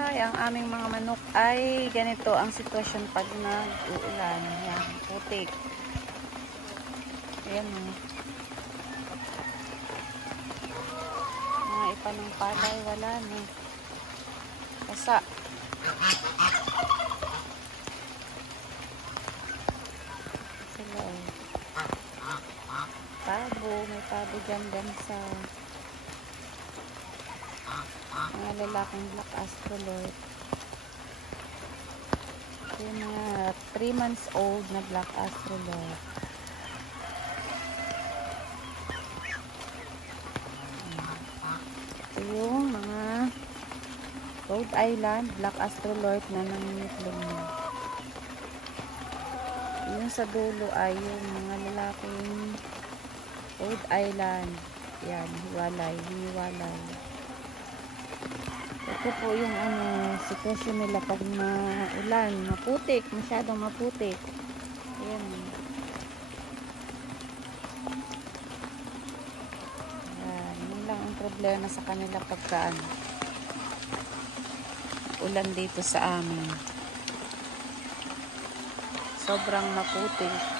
Ay, ang aming mga manok ay ganito ang sitwasyon pag nag-uulan. Yan, putik. Ayan o. Mga ipanong palay, wala na. Basa. Sila o. Pabo, may pabo dyan sa mga lalaking black astrolord. Yung mga 3 months old na black astrolord. Ito yung mga Rhode Island black astrolord na nangingitlog na. Yung sa dulo ay yung mga lalaking Rhode Island. Yan, hiwalay, hiniwalay. Ito po yung sitwasyon nila pag maulan, maputik, masyadong maputik. Ayan. Ayan, yun lang ang problema sa kanila pagka ulan dito sa amin. Sobrang maputik.